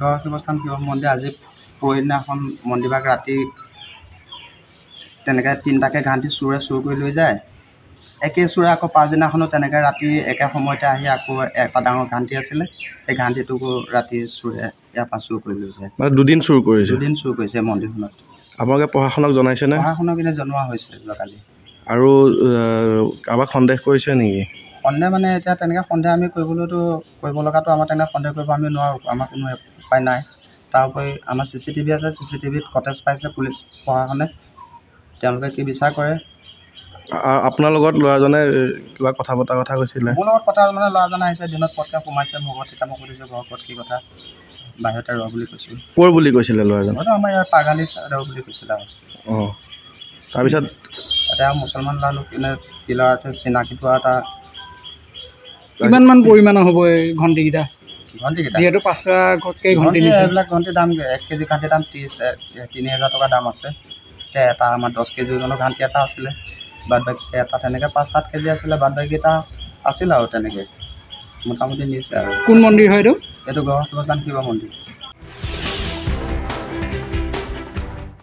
ঘৰ শিৱস্থান শিৱ মন্দিৰ আজি পৰহিদিনাখন মন্দিৰভাগ ৰাতি তেনেকৈ 3টাকৈ ঘাঁটি চোৰে চুৰ কৰি লৈ যায়। একে চোৰে আকৌ পাছদিনাখনো তেনেকৈ ৰাতি একে সময়তে আহি আকৌ এটা ডাঙৰ ঘাঁটি আছিলে, সেই ঘাঁটিটোকো ৰাতি চোৰে ইয়াৰ পৰা চুৰ কৰি লৈ যায়। মানে দুদিন চুৰ কৰিছে মন্দিৰখনত। আপোনালোকে প্ৰশাসনক জনাইছেনে? প্ৰশাসনক কিনে জনোৱা হৈছে যোৱাকালি। আৰু কাৰোবাক সন্দেহ কৰিছে নেকি? সন্দেহ মানে এতিয়া তেনেকৈ সন্দেহ আমি কৰিব লগাটো আমাৰ তেনেকৈ সন্দেহ কৰিব আমি নোৱাৰোঁ, আমাৰ কোনো উপায় নাই। তাৰ উপৰি আমাৰ CCTV আছে, CCTVত কটেজ পাইছে পুলিচ প্ৰশাসনে, তেওঁলোকে কি বিচাৰ কৰে। আপোনাৰ লগত ল'ৰাজনে কিবা কথা পতাৰ কথা কৈছিলে? মোৰ লগত কথা মানে ল'ৰাজন আহিছে দিনত পটকৈ সোমাইছে মোৰ ঘৰত, তেতিয়া মই সুধিছোঁ ঘৰৰ ক'ত কি কথা, বাহিৰতে ৰ বুলি কৈছোঁ। ক'ৰ বুলি কৈছিলে ল'ৰাজন? হয়তো আমাৰ ইয়াৰ পাগালি চাইডৰ বুলি কৈছিলে আৰু। অঁ, তাৰপিছত তাতে আৰু মুছলমান ল'ৰা কিনে কি ল'ৰা চিনাকি থোৱা এটা। কিমানমান পৰিমাণৰ হ'ব এই ঘণ্টিকেইটা? যিহেতু 5টাকৈ ঘণ্টি এইবিলাক ঘণ্টিৰ দাম 1 কেজি ঘাঁটিৰ দাম 3,000 টকা দাম আছে। এতিয়া এটা আমাৰ 10 কেজি ওজনৰ ঘাঁটি এটা আছিলে, বাদ বাকী এটা তেনেকৈ 5-7 কেজি আছিলে, বাদ বাকীকেইটা আছিল আৰু তেনেকৈ মোটামুটি নিছে আৰু। কোন মন্দিৰ হয় এইটো? এইটো ঘৰ শিৱস্থান শিৱ মন্দিৰ।